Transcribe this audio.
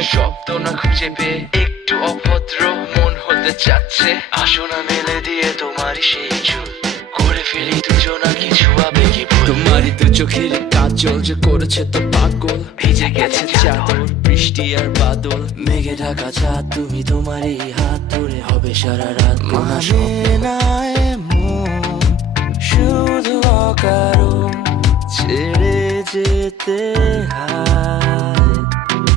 প্রেমের শব্দ না খুঁজে পেয়ে একটু অভদ্র মন হতে চাচ্ছে। আসো না মেলে দিয়ে তোমারই সেই চুল, করে ফেলি দুজনা কিছু আবেগী ভুল। তোমারই তো চোখের কাজল যে করেছে তো পাগল, ভিজে গেছে চাদর বৃষ্টি আর বাদল, মেঘে ঢাকা চাঁদ তুমি তোমারই হাত ধরে হবে সারা রাত। মানে না এমন শুধু অকারণ ছেড়ে যেতে হয়।